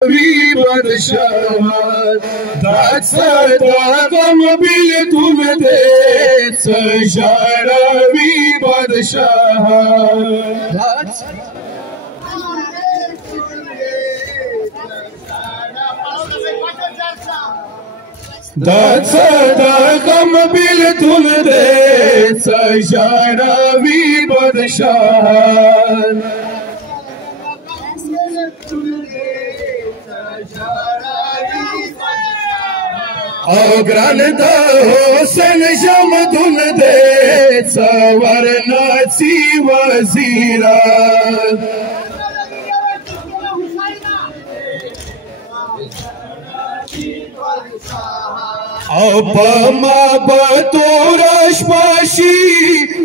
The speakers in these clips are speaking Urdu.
We Badshah, that's the Gamabil Tumde, Sajara, we Badshah. That's the Gamabil Tumde, Sajara, we Badshah. او گران دا حسن شمدون دے سورنا سی وزیرا او پما بطورش پاشی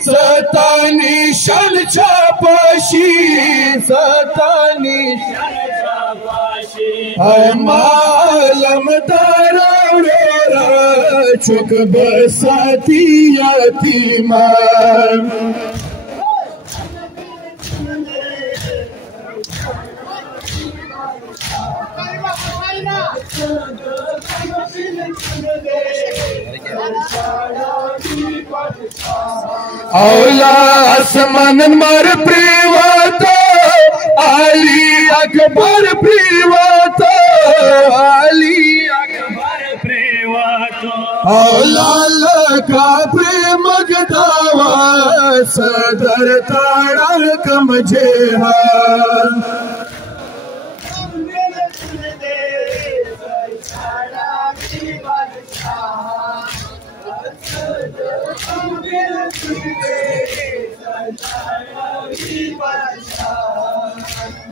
ستانی شل چاپاشی ستانی شل چاپاشی مالم دارا چوک بساتی یتیمان اولا آسمان مر پریواتا علی اکبر پریواتا علی اکبر پریواتا اولا لکا پریمگداوا صدر تاڑا کم جیہان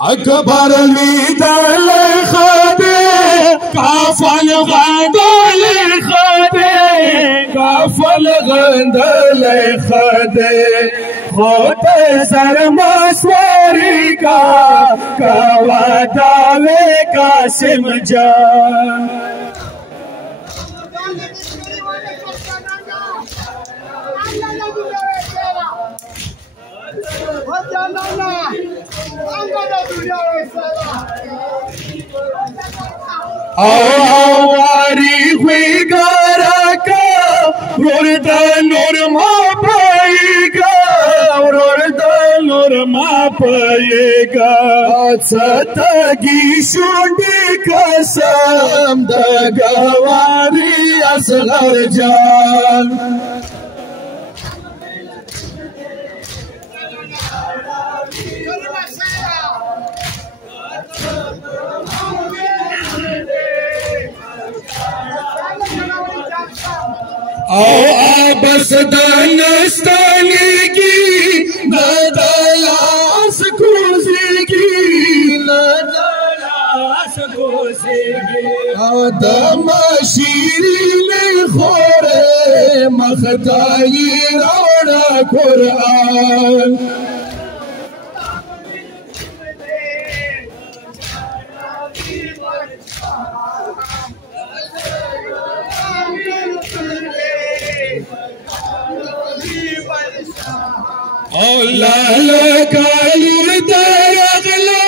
اکبر لیدل خدے کافل غندل خدے کافل غندل خدے خود سرمسواری کا وعدہ قاسم جان آواری ہوئی گارا کا روردا نور ما پائے گا روردا نور ما پائے گا ستگی شونڈی قسم دگواری اصغر جان او آبس دانستانی کی ندالاس کوزی کی ندالاس کوزی کی آدم شیرین خورے مختائی روڑا قرآن Allah kalur taragla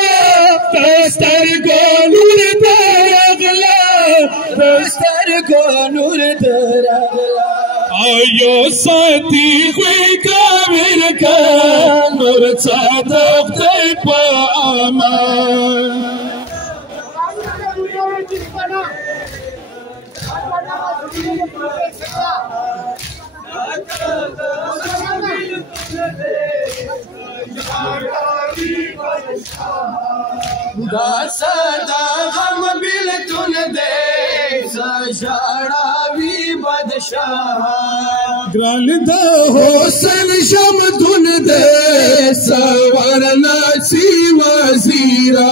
dastar gonur taragla dastar gonur taragla ayo sati khoy kamir ka nur sadaq de pa aman Sada gam bil tun de sajara vi badshah gran da hosen sham tun de sawarna si wazira